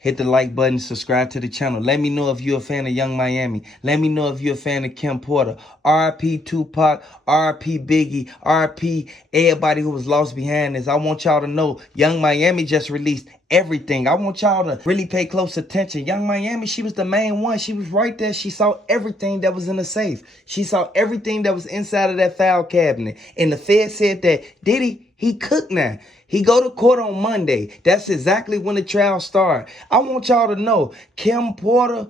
Hit the like button, subscribe to the channel. Let me know if you're a fan of Young Miami. Let me know if you're a fan of Kim Porter. R.I.P. Tupac, R.I.P. Biggie, R.I.P. everybody who was lost behind this. I want y'all to know Young Miami just released everything. I want y'all to really pay close attention. Young Miami, she was the main one. She was right there. She saw everything that was in the safe. She saw everything that was inside of that file cabinet. And the Fed said that Diddy, he cooked now. He go to court on Monday. That's exactly when the trial start. I want y'all to know, Kim Porter,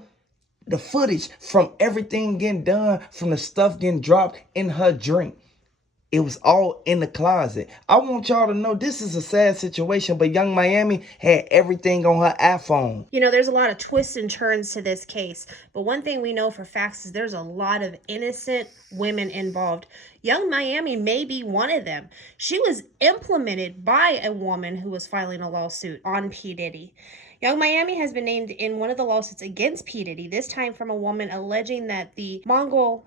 the footage from everything getting done, from the stuff getting dropped in her drink, it was all in the closet. I want y'all to know this is a sad situation, but Young Miami had everything on her iPhone. You know, there's a lot of twists and turns to this case, but one thing we know for facts is there's a lot of innocent women involved. Young Miami may be one of them. She was implemented by a woman who was filing a lawsuit on P. Diddy. Young Miami has been named in one of the lawsuits against P. Diddy, this time from a woman alleging that the Mongol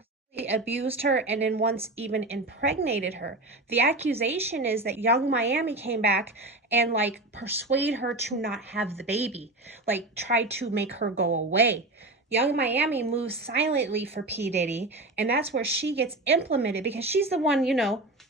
abused her and then once even impregnated her. The accusation is that Young Miami came back and persuade her to not have the baby, tried to make her go away. Young Miami moves silently for P. Diddy, and that's where she gets implemented because she's the one,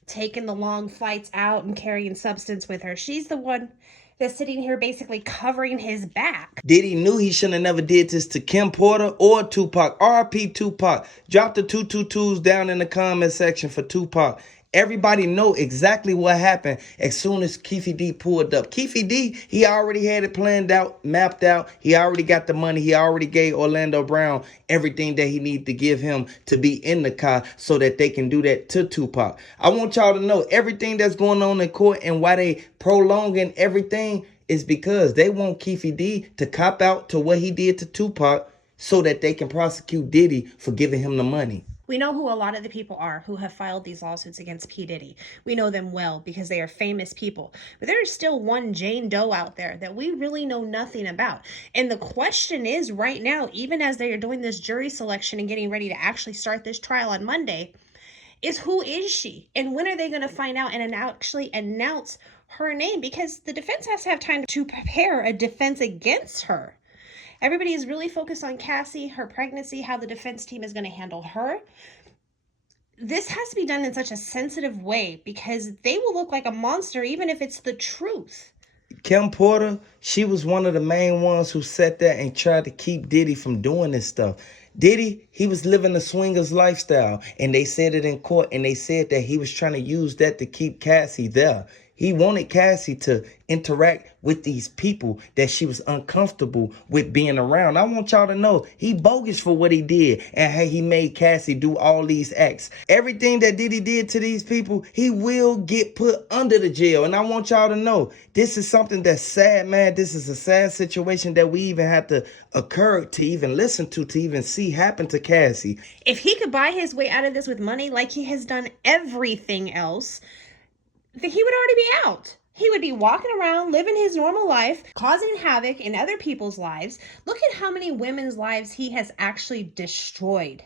taking the long flights out and carrying substance with her. She's the one that's sitting here basically covering his back. Diddy knew he shouldn't have never did this to Kim Porter or Tupac. R.I.P. Tupac. Drop the 222s down in the comment section for Tupac. Everybody know exactly what happened as soon as Keefe D pulled up. Keefe D, he already had it planned out, mapped out. He already got the money. He already gave Orlando Brown everything that he needed to give him to be in the car so that they can do that to Tupac. I want y'all to know everything that's going on in court and why they prolonging everything is because they want Keefe D to cop out to what he did to Tupac so that they can prosecute Diddy for giving him the money. We know who a lot of the people are who have filed these lawsuits against P. Diddy. We know them well because they are famous people. But there is still one Jane Doe out there that we really know nothing about. And the question is right now, even as they are doing this jury selection and getting ready to actually start this trial on Monday, is who is she? And when are they going to find out and actually announce her name? Because the defense has to have time to prepare a defense against her. Everybody is really focused on Cassie, her pregnancy, how the defense team is going to handle her. This has to be done in such a sensitive way because they will look like a monster even if it's the truth. Kim Porter, she was one of the main ones who sat there and tried to keep Diddy from doing this stuff. Diddy, he was living a swingers lifestyle, and they said it in court, and they said that he was trying to use that to keep Cassie there. He wanted Cassie to interact with these people that she was uncomfortable with being around. I want y'all to know he bogus for what he did and how he made Cassie do all these acts. Everything that Diddy did to these people, he will get put under the jail. And I want y'all to know this is something that's sad, man. This is a sad situation that we even had to occur to even listen to even see happen to Cassie. If he could buy his way out of this with money like he has done everything else, he would already be out. He would be walking around, living his normal life, causing havoc in other people's lives. Look at how many women's lives he has actually destroyed.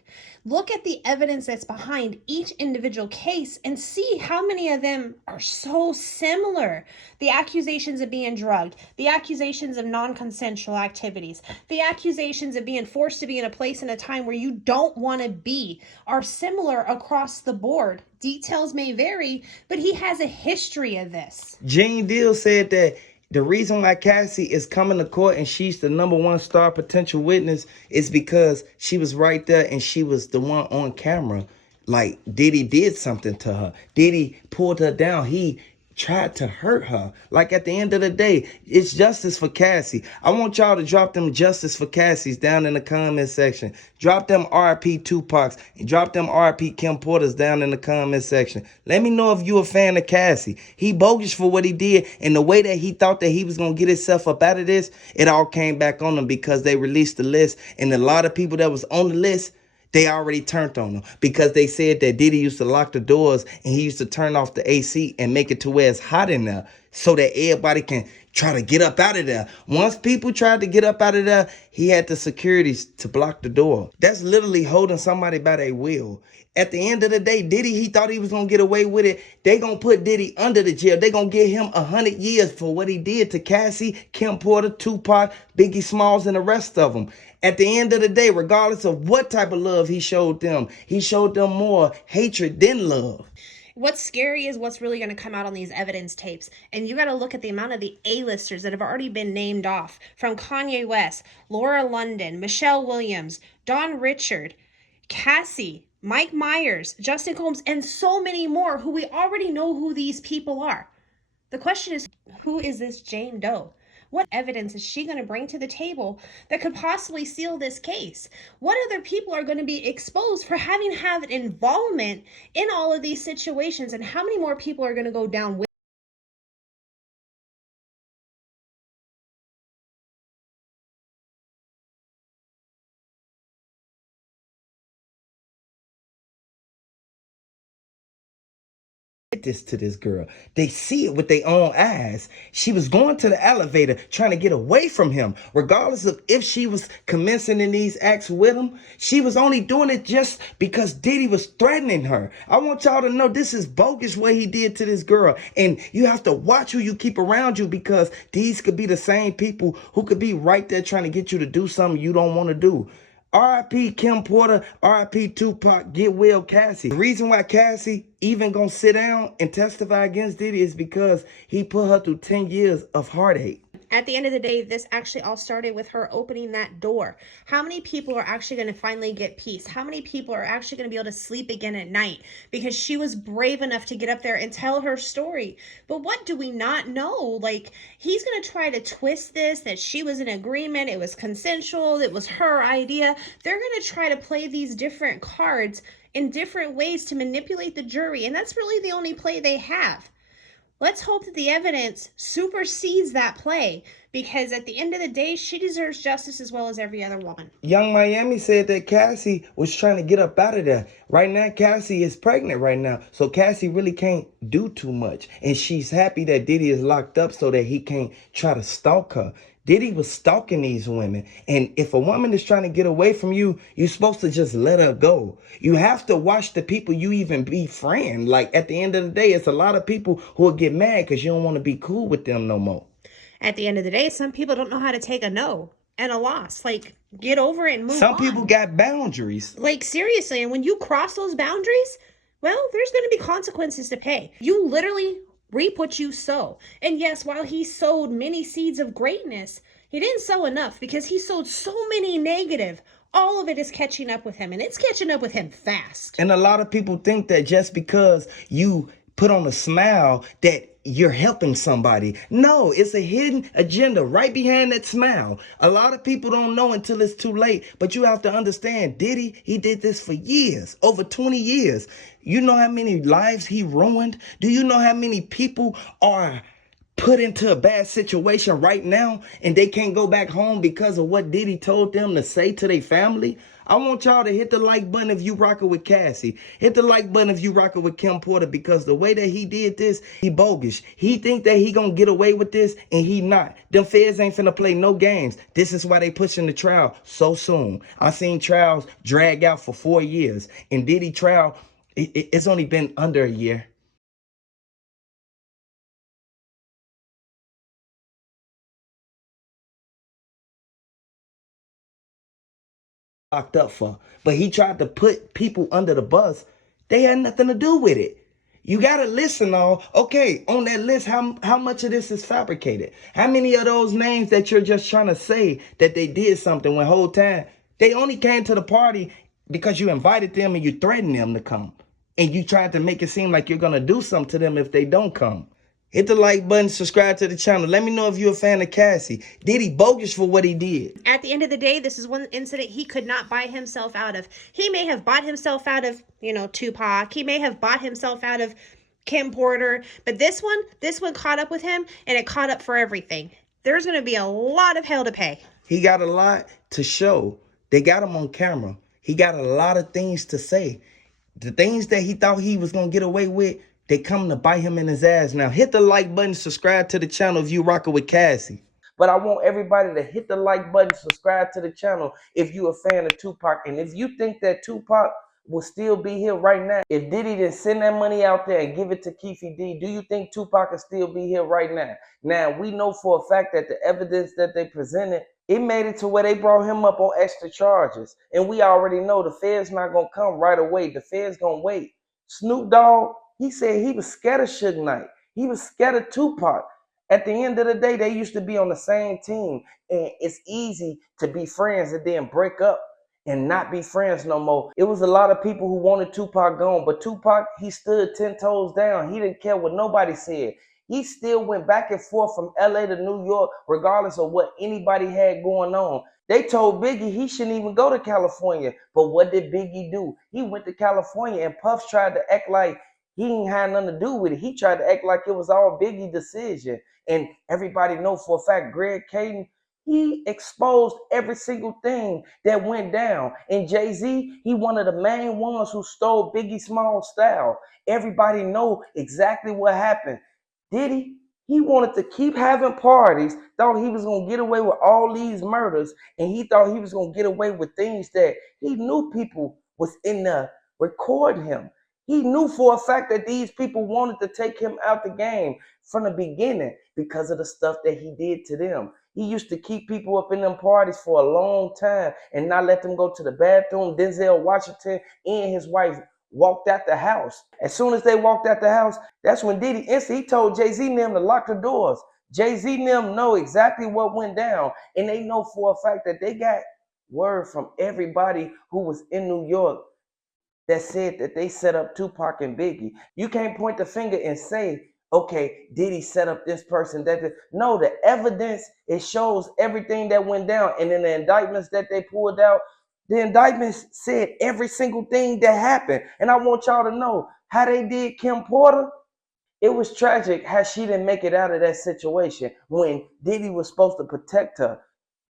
Look at the evidence that's behind each individual case and see how many of them are so similar. The accusations of being drugged, the accusations of non-consensual activities, the accusations of being forced to be in a place and a time where you don't want to be are similar across the board. Details may vary, but he has a history of this. Gene Deal said that the reason why Cassie is coming to court and she's the #1 star potential witness is because she was right there and she was the one on camera. Like Diddy did something to her. Diddy pulled her down. He tried to hurt her. Like at the end of the day, it's justice for Cassie. I want y'all to drop them justice for Cassies down in the comment section. Drop them R.I.P. Tupacs and drop them R.I.P. Kim Porters down in the comment section. Let me know if you a fan of Cassie. He bogus for what he did, and the way that he thought that he was going to get himself up out of this, it all came back on him because they released the list, and a lot of people that was on the list, they already turned on him because they said that Diddy used to lock the doors and he used to turn off the AC and make it to where it's hot in there. so that everybody can try to get up out of there. Once people tried to get up out of there, he had the securities to block the door. That's literally holding somebody by their will. At the end of the day, Diddy, he thought he was going to get away with it. They going to put Diddy under the jail. They going to give him 100 years for what he did to Cassie, Kim Porter, Tupac, Biggie Smalls, and the rest of them. At the end of the day, regardless of what type of love he showed them more hatred than love. What's scary is what's really going to come out on these evidence tapes. And you got to look at the amount of the A-listers that have already been named off. From Kanye West, Laura London, Michelle Williams, Don Richard, Cassie, Mike Myers, Justin Combs, and so many more who we already know who these people are. The question is, who is this Jane Doe? What evidence is she going to bring to the table that could possibly seal this case? What other people are going to be exposed for having had involvement in all of these situations? And how many more people are going to go down with this to this girl? They see it with their own eyes. She was going to the elevator trying to get away from him. Regardless of if she was commencing in these acts with him, she was only doing it just because Diddy was threatening her. I want y'all to know this is bogus what he did to this girl. And you have to watch who you keep around you, because these could be the same people who could be right there trying to get you to do something you don't want to do. R.I.P. Kim Porter, R.I.P. Tupac, get well Cassie. The reason why Cassie even gonna sit down and testify against Diddy is because he put her through 10 years of heartache. At the end of the day, this actually all started with her opening that door. How many people are actually going to finally get peace? How many people are actually going to be able to sleep again at night because she was brave enough to get up there and tell her story? But what do we not know? Like, he's going to try to twist this, that she was in agreement, it was consensual, it was her idea. They're going to try to play these different cards in different ways to manipulate the jury, and that's really the only play they have. Let's hope that the evidence supersedes that play, because at the end of the day, she deserves justice as well as every other woman. Young Miami said that Cassie was trying to get up out of there. Right now, Cassie is pregnant right now, so Cassie really can't do too much. And she's happy that Diddy is locked up so that he can't try to stalk her. Diddy was stalking these women. And if a woman is trying to get away from you, you're supposed to just let her go. You have to watch the people you even befriend. Like, at the end of the day, it's a lot of people who will get mad because you don't want to be cool with them no more. At the end of the day, some people don't know how to take a no and a loss. Like, get over it and move on. Some people got boundaries. Like, seriously, and when you cross those boundaries, well, there's going to be consequences to pay. You literally reap what you sow. And yes, while he sowed many seeds of greatness, he didn't sow enough because he sowed so many negative. All of it is catching up with him, and it's catching up with him fast. And a lot of people think that just because you put on a smile that you're helping somebody. No, it's a hidden agenda right behind that smile. A lot of people don't know until it's too late, but you have to understand, Diddy, he did this for years, over 20 years. You know how many lives he ruined? Do you know how many people are put into a bad situation right now and they can't go back home because of what Diddy told them to say to their family? I want y'all to hit the like button if you rocking with Cassie. Hit the like button if you rocking with Kim Porter, because the way that he did this, he bogus. He think that he gonna get away with this, and he not. Them feds ain't finna play no games. This is why they pushing the trial so soon. I seen trials drag out for 4 years, and Diddy trial, it's only been under a year. Locked up for, but he tried to put people under the bus. They had nothing to do with it. You gotta listen all. Okay, on that list, how much of this is fabricated? How many of those names that you're just trying to say that they did something when whole time they only came to the party because you invited them and you threatened them to come, and you tried to make it seem like you're gonna do something to them if they don't come? Hit the like button, subscribe to the channel. Let me know if you're a fan of Cassie. Diddy bogus for what he did. At the end of the day, this is one incident he could not buy himself out of. He may have bought himself out of, Tupac. He may have bought himself out of Kim Porter. But this one caught up with him, and it caught up for everything. There's going to be a lot of hell to pay. He got a lot to show. They got him on camera. He got a lot of things to say. The things that he thought he was going to get away with, They coming to bite him in his ass now. Hit the like button, subscribe to the channel if you rocking with Cassie. But I want everybody to hit the like button, subscribe to the channel if you a fan of Tupac. And if you think that Tupac will still be here right now, if Diddy didn't send that money out there and give it to Keefy D, do you think Tupac will still be here right now? Now, we know for a fact that the evidence that they presented, it made it to where they brought him up on extra charges. And we already know the Fed's not going to come right away. The Fed's going to wait. Snoop Dogg, he said he was scared of Suge Knight. He was scared of Tupac. At the end of the day, they used to be on the same team. And it's easy to be friends and then break up and not be friends no more. It was a lot of people who wanted Tupac gone, but Tupac, he stood 10 toes down. He didn't care what nobody said. He still went back and forth from LA to New York, regardless of what anybody had going on. They told Biggie he shouldn't even go to California. But what did Biggie do? He went to California, and Puff tried to act like he ain't had nothing to do with it. He tried to act like it was all Biggie's decision. And everybody know for a fact Greg Caden, he exposed every single thing that went down. And Jay-Z, he one of the main ones who stole Biggie Small's style. Everybody know exactly what happened. Diddy, he wanted to keep having parties, thought he was going to get away with all these murders, and he thought he was going to get away with things that he knew people was in there recording him. He knew for a fact that these people wanted to take him out the game from the beginning because of the stuff that he did to them. He used to keep people up in them parties for a long time and not let them go to the bathroom. Denzel Washington and his wife walked out the house. As soon as they walked out the house, that's when Diddy instantly he told Jay-Z and them to lock the doors. Jay-Z and them know exactly what went down, and they know for a fact that they got word from everybody who was in New York that said that they set up Tupac and Biggie. You can't point the finger and say, okay, Diddy set up this person. No, the evidence, it shows everything that went down. And in the indictments that they pulled out, the indictments said every single thing that happened. And I want y'all to know how they did Kim Porter. It was tragic how she didn't make it out of that situation when Diddy was supposed to protect her.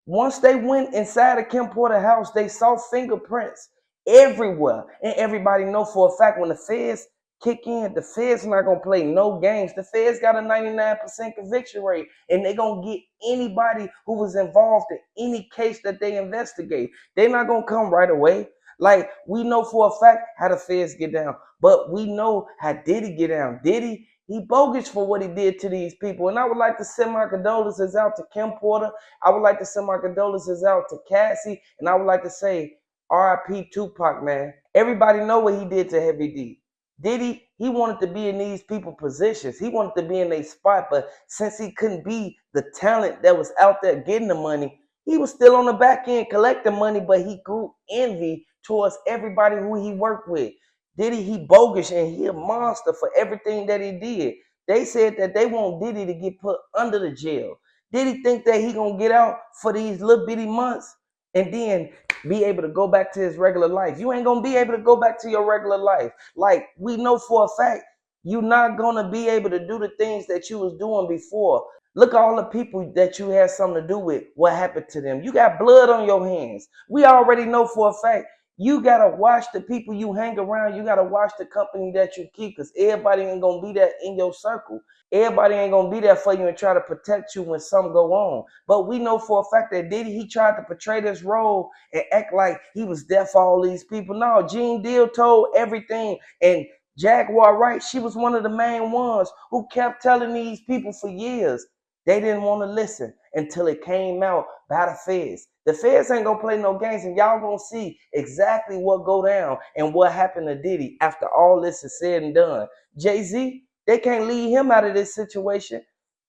Once they went inside of Kim Porter's house, they saw fingerprints everywhere. And everybody know for a fact when the feds kick in, the feds not going to play no games. The feds got a 99% conviction rate, and they going to get anybody who was involved in any case that they investigate. They're not going to come right away. Like, we know for a fact how the feds get down, but we know how Diddy get down. Diddy, he bogus for what he did to these people. And I would like to send my condolences out to Kim Porter. I would like to send my condolences out to Cassie. And I would like to say RIP Tupac, man. Everybody know what he did to Heavy D. Diddy, he wanted to be in these people positions. He wanted to be in their spot. But since he couldn't be the talent that was out there getting the money, he was still on the back end collecting money, but he grew envy towards everybody who he worked with. Diddy, he bogus and he a monster for everything that he did. They said that they want Diddy to get put under the jail. Diddy think that he gonna get out for these little bitty months and then be able to go back to his regular life. You ain't gonna be able to go back to your regular life. Like, we know for a fact, you're not gonna be able to do the things that you was doing before. Look at all the people that you had something to do with. What happened to them? You got blood on your hands. We already know for a fact you gotta watch the people you hang around. You gotta watch the company that you keep, because everybody ain't gonna be there in your circle. Everybody ain't gonna be there for you and try to protect you when something go on. But we know for a fact that Diddy, he tried to portray this role and act like he was there for all these people. No, Gene Deal told everything, and Jaguar Wright, she was one of the main ones who kept telling these people for years. They didn't want to listen until it came out by the feds. The feds ain't gonna play no games, and y'all gonna see exactly what go down and what happened to Diddy after all this is said and done. Jay-Z, they can't leave him out of this situation.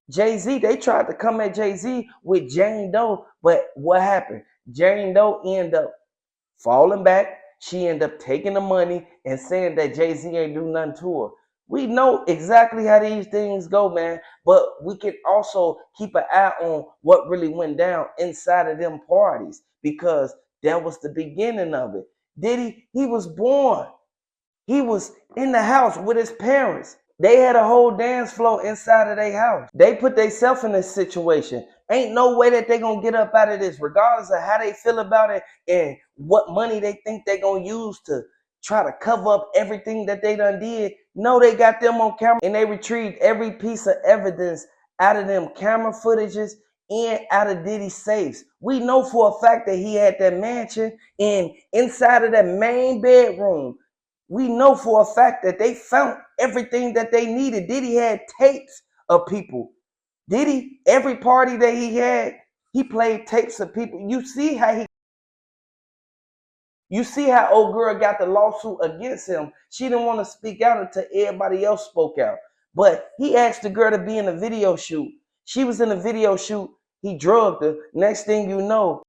Jay-Z, they tried to come at Jay-Z with Jane Doe, but what happened? Jane Doe ended up falling back. She ended up taking the money and saying that Jay-Z ain't do nothing to her. We know exactly how these things go, man, but we can also keep an eye on what really went down inside of them parties, because that was the beginning of it. Diddy, he was born. He was in the house with his parents. They had a whole dance floor inside of their house. They put themselves in this situation. Ain't no way that they gonna get up out of this, regardless of how they feel about it and what money they think they gonna use to try to cover up everything that they done did. No, they got them on camera and they retrieved every piece of evidence out of them camera footages and out of Diddy's safes. We know for a fact that he had that mansion, and inside of that main bedroom, we know for a fact that they found everything that they needed. Diddy had tapes of people. Diddy, every party that he had, he played tapes of people. You see how old girl got the lawsuit against him. She didn't want to speak out until everybody else spoke out. But he asked the girl to be in a video shoot. She was in a video shoot. He drugged her. Next thing you know,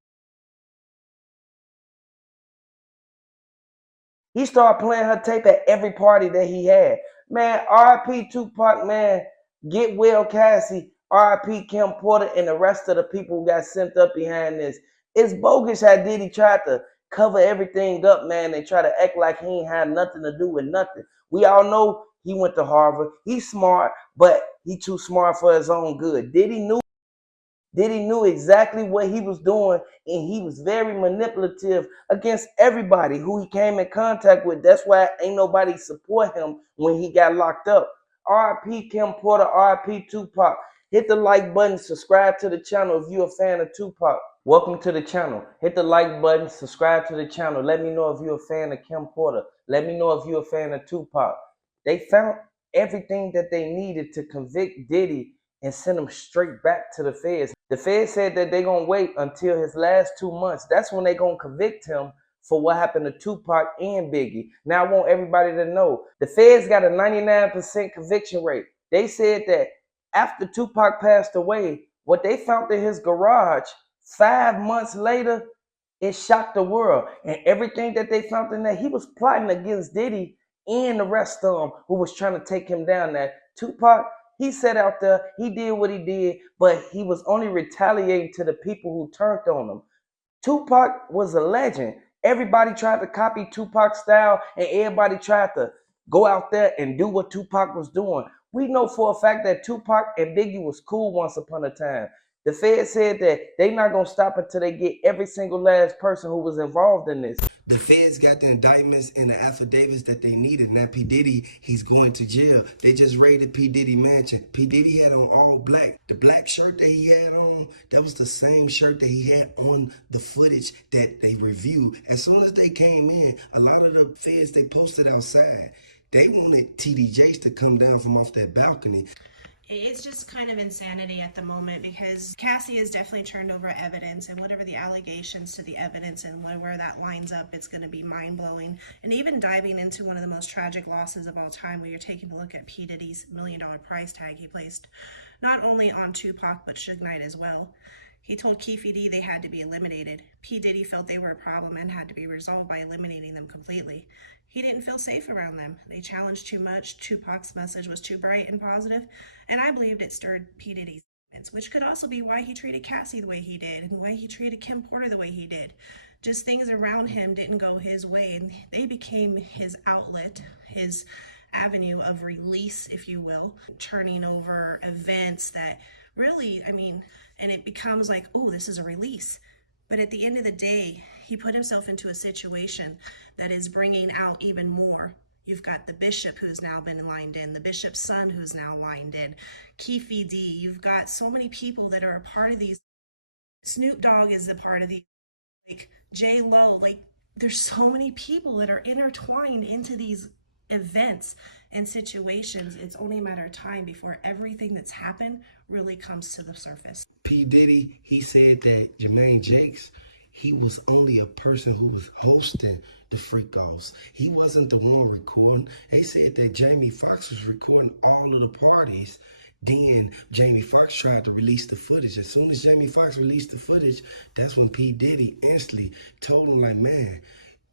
he started playing her tape at every party that he had. Man, R.I.P. Tupac, man. Get well, Cassie. R.I.P. Kim Porter and the rest of the people who got sent up behind this. It's bogus how Diddy tried to cover everything up, man, and try to act like he ain't had nothing to do with nothing. We all know he went to Harvard. He's smart, but he too smart for his own good. Diddy knew exactly what he was doing, and he was very manipulative against everybody who he came in contact with. That's why ain't nobody support him when he got locked up. R.I.P. Kim Porter, R.I.P. Tupac. Hit the like button, subscribe to the channel if you're a fan of Tupac. Welcome to the channel. Hit the like button, subscribe to the channel. Let me know if you're a fan of Kim Porter. Let me know if you're a fan of Tupac. They found everything that they needed to convict Diddy and send him straight back to the feds. The feds said that they're going to wait until his last 2 months. That's when they're going to convict him for what happened to Tupac and Biggie. Now, I want everybody to know, the feds got a 99% conviction rate. They said that after Tupac passed away, what they found in his garage 5 months later, it shocked the world. And everything that they found in there, he was plotting against Diddy and the rest of them who was trying to take him down there. Tupac, he sat out there, he did what he did, but he was only retaliating to the people who turned on him. Tupac was a legend. Everybody tried to copy Tupac's style, and everybody tried to go out there and do what Tupac was doing. We know for a fact that Tupac and Biggie was cool once upon a time. The Fed said that they not gonna stop until they get every single last person who was involved in this. The feds got the indictments and the affidavits that they needed. Now P. Diddy, he's going to jail. They just raided P. Diddy mansion. P. Diddy had on all black. The black shirt that he had on, that was the same shirt that he had on the footage that they reviewed. As soon as they came in, a lot of the feds, they posted outside. They wanted TD Jakes to come down from off that balcony. It's just kind of insanity at the moment because Cassie has definitely turned over evidence, and whatever the allegations to the evidence and where that lines up, it's going to be mind-blowing. And even diving into one of the most tragic losses of all time, where you're taking a look at P. Diddy's $1 million price tag he placed not only on Tupac but Suge Knight as well. He told Keefe D they had to be eliminated. P. Diddy felt they were a problem and had to be resolved by eliminating them completely. He didn't feel safe around them. They challenged too much. Tupac's message was too bright and positive, and I believed it stirred P. Diddy's sentiments, which could also be why he treated Cassie the way he did and why he treated Kim Porter the way he did. Just things around him didn't go his way, and they became his outlet, his avenue of release, if you will, turning over events that really, and it becomes like, oh, this is a release. But at the end of the day, he put himself into a situation that is bringing out even more. You've got the bishop who's now been lined in, the bishop's son who's now lined in, Keefe D. You've got so many people that are a part of these. Snoop Dogg is a part of these, like J Lo. Like, there's so many people that are intertwined into these events and situations. It's only a matter of time before everything that's happened really comes to the surface. P. Diddy, he said that Jermaine Jakes, he was only a person who was hosting the freak offs. He wasn't the one recording. They said that Jamie Foxx was recording all of the parties. Then Jamie Foxx tried to release the footage. As soon as Jamie Foxx released the footage, that's when P. Diddy instantly told him, like, man,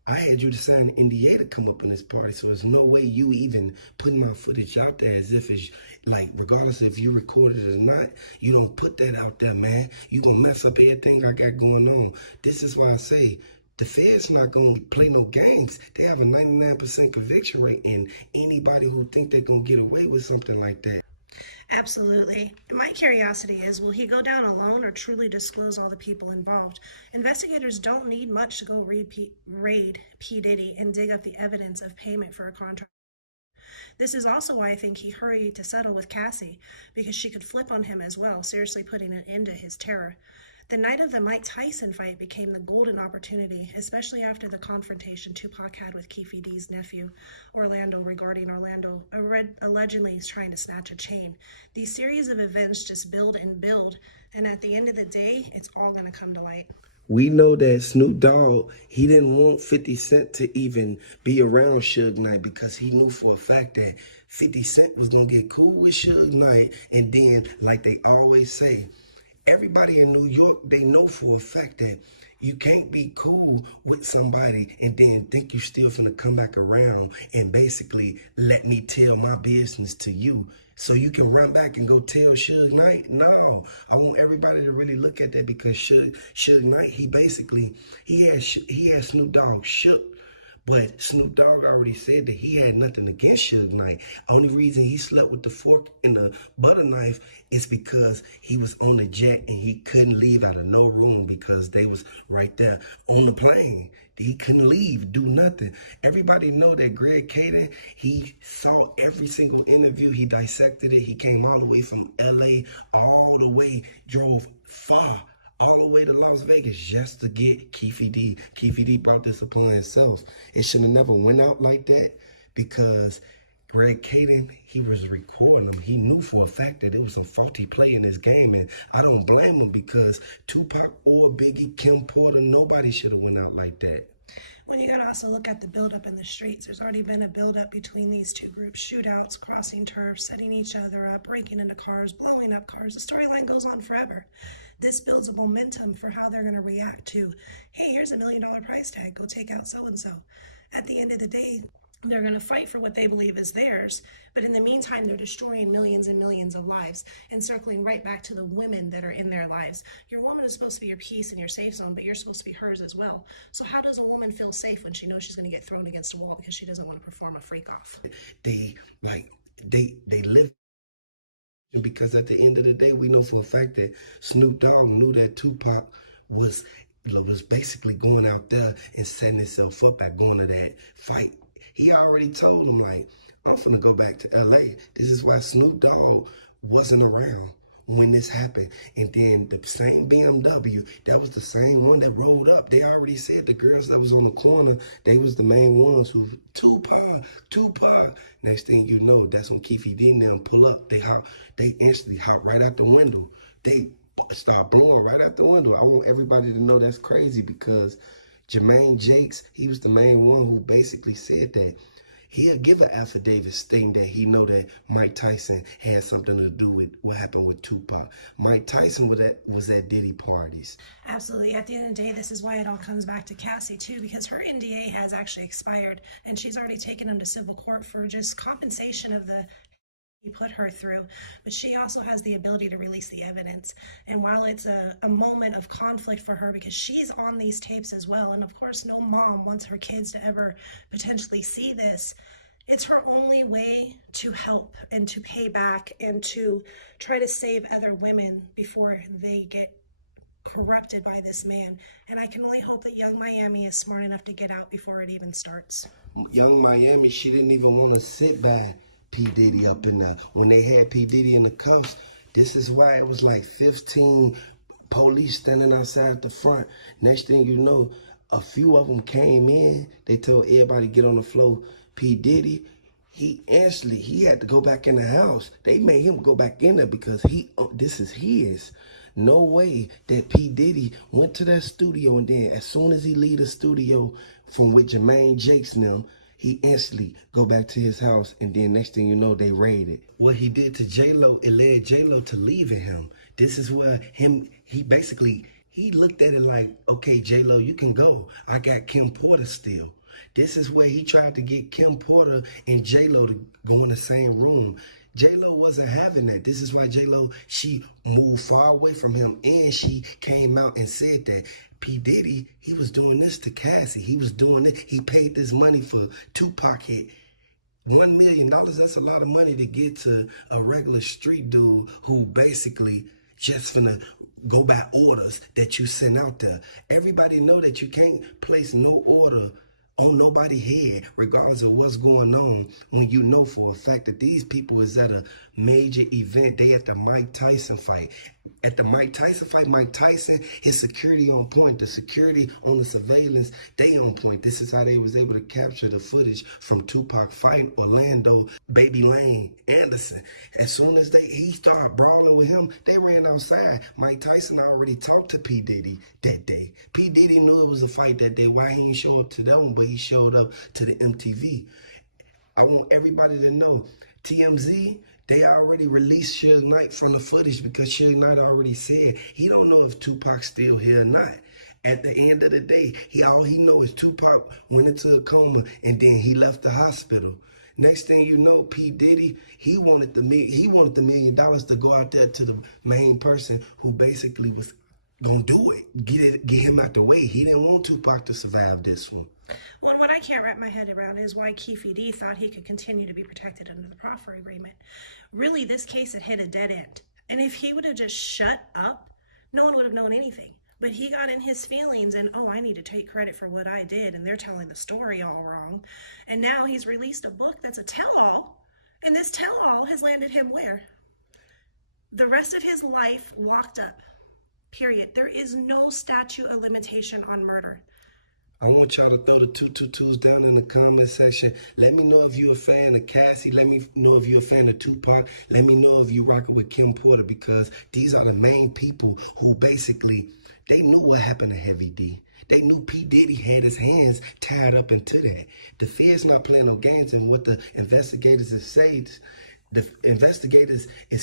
I had you to sign an NDA to come up in this party, so there's no way you even putting my footage out there as if it's like, regardless if you recorded it or not, you don't put that out there, man. You gonna mess up everything I got going on. This is why I say the Fed's not gonna play no games. They have a 99% conviction rate, and anybody who think they're gonna get away with something like that. Absolutely. My curiosity is, will he go down alone or truly disclose all the people involved? Investigators don't need much to go raid P. Diddy and dig up the evidence of payment for a contract. This is also why I think he hurried to settle with Cassie, because she could flip on him as well, seriously putting an end to his terror. The night of the Mike Tyson fight became the golden opportunity, especially after the confrontation Tupac had with Keefe D's nephew, Orlando, regarding Orlando allegedly trying to snatch a chain. These series of events just build and build, and at the end of the day, it's all going to come to light. We know that Snoop Dogg, he didn't want 50 Cent to even be around Suge Knight because he knew for a fact that 50 Cent was going to get cool with Suge Knight. And then, like they always say, everybody in New York, they know for a fact that you can't be cool with somebody and then think you still finna come back around and basically let me tell my business to you. So you can run back and go tell Suge Knight? No, I want everybody to really look at that because Suge Knight, he had Snoop Dogg shook. But Snoop Dogg already said that he had nothing against Suge Knight. Only reason he slept with the fork and the butter knife is because he was on the jet and he couldn't leave out of no room because they was right there on the plane. He couldn't leave, do nothing. Everybody know that Greg Caden, he saw every single interview. He dissected it. He came all the way from L.A., all the way, drove far, all the way to Las Vegas just to get Keefe D. Keefe D brought this upon himself. It should have never went out like that because Greg Caden, he was recording him. He knew for a fact that it was some faulty play in this game, and I don't blame him because Tupac or Biggie, Kim Porter, nobody should have went out like that. When you got to also look at the buildup in the streets, there's already been a buildup between these two groups, shootouts, crossing turf, setting each other up, breaking into cars, blowing up cars. The storyline goes on forever. This builds a momentum for how they're going to react to, hey, here's $1 million price tag, go take out so-and-so. At the end of the day, they're going to fight for what they believe is theirs, but in the meantime, they're destroying millions and millions of lives and circling right back to the women that are in their lives. Your woman is supposed to be your peace and your safe zone, but you're supposed to be hers as well. So how does a woman feel safe when she knows she's going to get thrown against a wall because she doesn't want to perform a freak off? They live because at the end of the day, we know for a fact that Snoop Dogg knew that Tupac was basically going out there and setting himself up by going to that fight. He already told him, like, I'm finna go back to L.A. This is why Snoop Dogg wasn't around when this happened. And then the same BMW, that was the same one that rolled up. They already said the girls that was on the corner, they was the main ones who, Tupac. Next thing you know, that's when Keefe D and them pull up. They instantly hop right out the window. They start blowing right out the window. I want everybody to know that's crazy because Jermaine Jakes, he was the main one who basically said that he'll give an affidavit stating that he know that Mike Tyson had something to do with what happened with Tupac. Mike Tyson was at Diddy parties. Absolutely. At the end of the day, this is why it all comes back to Cassie, too, because her NDA has actually expired, and she's already taken him to civil court for just compensation of the he put her through, but she also has the ability to release the evidence. And while it's a moment of conflict for her because she's on these tapes as well, and of course no mom wants her kids to ever potentially see this, it's her only way to help and to pay back and to try to save other women before they get corrupted by this man. And I can only hope that young Miami is smart enough to get out before it even starts. Young Miami, she didn't even want to sit by P. Diddy up in there. When they had P. Diddy in the cuffs, this is why it was like 15 police standing outside the front. Next thing you know, a few of them came in. They told everybody to get on the floor. P. Diddy, he had to go back in the house. They made him go back in there because this is his. No way that P. Diddy went to that studio and then as soon as he leave the studio from with Jermaine Jakes and them, he instantly go back to his house, and then next thing you know, they raided. What he did to J-Lo, it led J-Lo to leaving him. This is where he looked at it like, okay, J-Lo, you can go. I got Kim Porter still. This is where he tried to get Kim Porter and J-Lo to go in the same room. J-Lo wasn't having that. This is why J-Lo, she moved far away from him, and she came out and said that P. Diddy, he was doing this to Cassie. He was doing it. He paid this money for Tupac hit. $1 million, that's a lot of money to get to a regular street dude who basically just finna go by orders that you send out there. Everybody know that you can't place no order on nobody's head, regardless of what's going on, when you know for a fact that these people is at a major event. They at the Mike Tyson fight. At the Mike Tyson fight, Mike Tyson, his security on point. The security on the surveillance, they on point. This is how they was able to capture the footage from Tupac fighting Orlando Baby Lane Anderson. As soon as he started brawling with him, they ran outside. Mike Tyson already talked to P. Diddy that day. P. Diddy knew it was a fight that day. Why he didn't show up to that one, but he showed up to the MTV. I want everybody to know, TMZ, they already released Suge Knight from the footage because Suge Knight already said he don't know if Tupac's still here or not. At the end of the day, all he know is Tupac went into a coma and then he left the hospital. Next thing you know, P. Diddy, he wanted the $1 million to go out there to the main person who basically was gonna do it, get him out the way. He didn't want Tupac to survive this one. Well, and what I can't wrap my head around is why Keefe D thought he could continue to be protected under the proffer agreement. Really, this case had hit a dead end. And if he would have just shut up, no one would have known anything. But he got in his feelings and, oh, I need to take credit for what I did, and they're telling the story all wrong. And now he's released a book that's a tell-all, and this tell-all has landed him where? The rest of his life locked up, period. There is no statute of limitation on murder. I want y'all to throw the 222s down in the comment section. Let me know if you're a fan of Cassie. Let me know if you're a fan of Tupac. Let me know if you rocking with Kim Porter, because these are the main people who basically, they knew what happened to Heavy D. They knew P. Diddy had his hands tied up into that. The Fed's not playing no games, and what the investigators have said, the investigators, they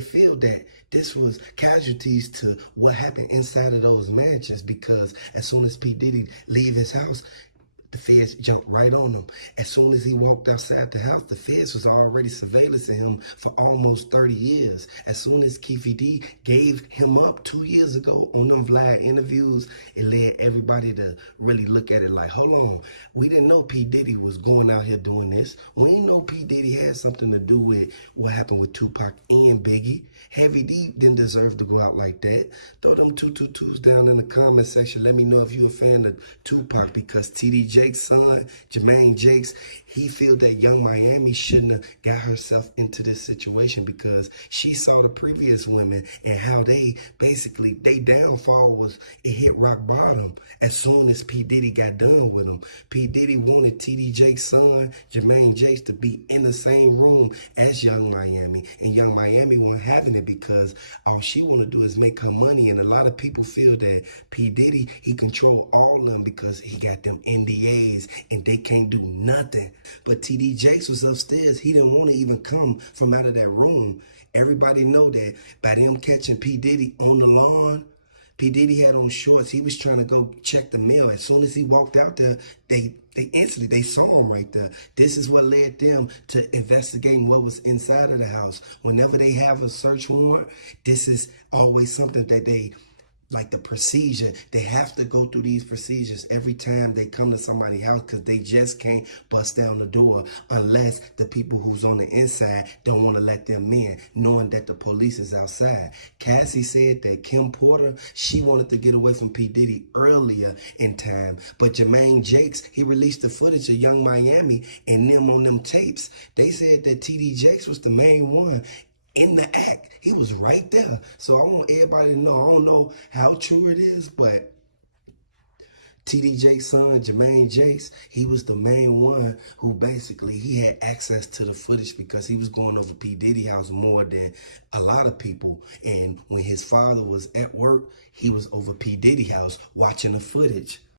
feel that this was casualties to what happened inside of those mansions, because as soon as P. Diddy leave his house, the feds jumped right on him. As soon as he walked outside the house, the feds was already surveillancing him for almost 30 years. As soon as Keefe D gave him up 2 years ago on them Vlad interviews, it led everybody to really look at it like, hold on, we didn't know P. Diddy was going out here doing this. We didn't know P. Diddy had something to do with what happened with Tupac and Biggie. Heavy D didn't deserve to go out like that. Throw them 222s down in the comment section. Let me know if you're a fan of Tupac, because TD Jake's son, Jermaine Jakes, he feel that Young Miami shouldn't have got herself into this situation, because she saw the previous women and how they basically, they downfall was, it hit rock bottom as soon as P. Diddy got done with him. P. Diddy wanted TD Jake's son, Jermaine Jakes, to be in the same room as Young Miami, and Young Miami wasn't having it because all she want to do is make her money. And a lot of people feel that P. Diddy, he control all of them because he got them NDAs and they can't do nothing. But TD Jakes was upstairs. He didn't want to even come from out of that room. Everybody know that by them catching P. Diddy on the lawn, P. Diddy had on shorts. He was trying to go check the mail. As soon as he walked out there, they instantly, they saw him right there. This is what led them to investigating what was inside of the house. Whenever they have a search warrant, this is always something that they, like the procedure, they have to go through these procedures every time they come to somebody's house, because they just can't bust down the door unless the people who's on the inside don't want to let them in, knowing that the police is outside. Cassie said that Kim Porter, she wanted to get away from P. Diddy earlier in time, but Jermaine Jakes, he released the footage of Young Miami and them on them tapes. They said that TD Jakes was the main one in the act. He was right there. So I want everybody to know, I don't know how true it is, but TD Jake's son, Jermaine Jakes, he was the main one who basically, he had access to the footage because he was going over P. Diddy house more than a lot of people. And when his father was at work, he was over P. Diddy house watching the footage.